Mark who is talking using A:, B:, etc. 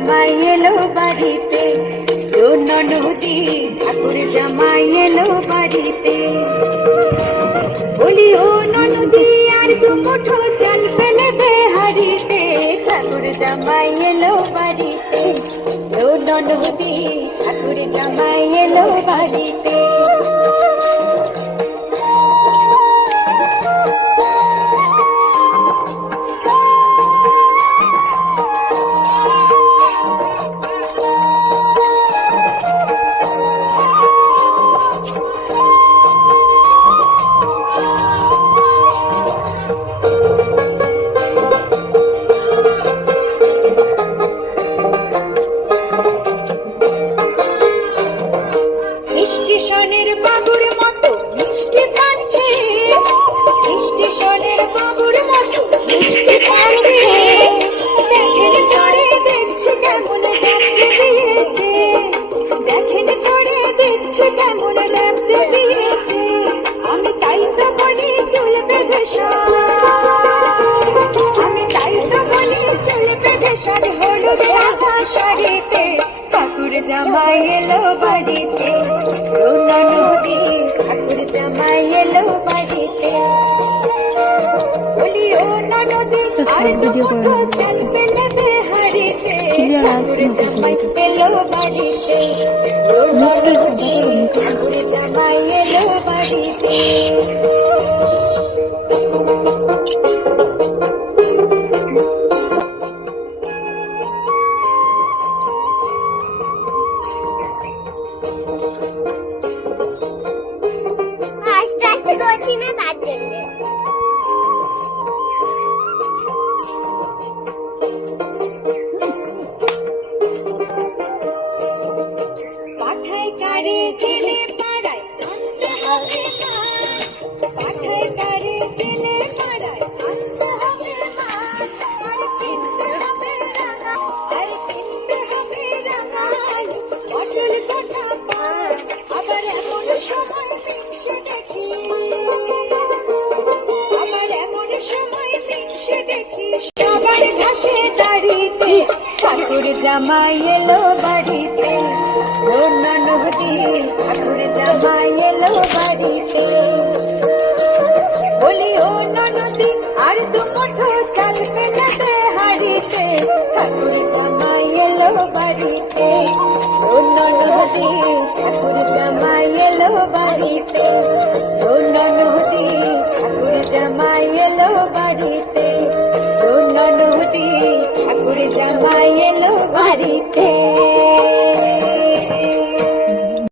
A: বাড়িতে। অন্য নদী ঠাকুর জামাই এলো বাড়িতে। বলি, ও নদী আর দু চাল ফেলে দে হাড়িতে। ঠাকুর জামাই এলো বাড়িতে। ও নদী ঠাকুর জামাই এলো বাড়িতে। শাড়িতে ঠাকুর জামাই এলো বাড়িতে রোনা নদী ঠাকুর জামাই এলো বাড়িতে। নদী আর ভিডিও করে চাল ফেলে দে হাড়িতে ঠাকুর ঠাকুর জামাই এলো বাড়িতে। রোনা নদী ঠাকুর জামাই এলো বাড়িতে। বলি, ও নদী আর দু মুঠো চাল ফেলে দে হাড়িতে। ঠাকুর জামাই এলো বাড়িতে। রোনা নদী ঠাকুর জামাই এলো বাড়িতে। রোনা নদী ঠাকুর জামাই এলো বাড়িতে ঠাকুর জামাই এলো বাড়িতে।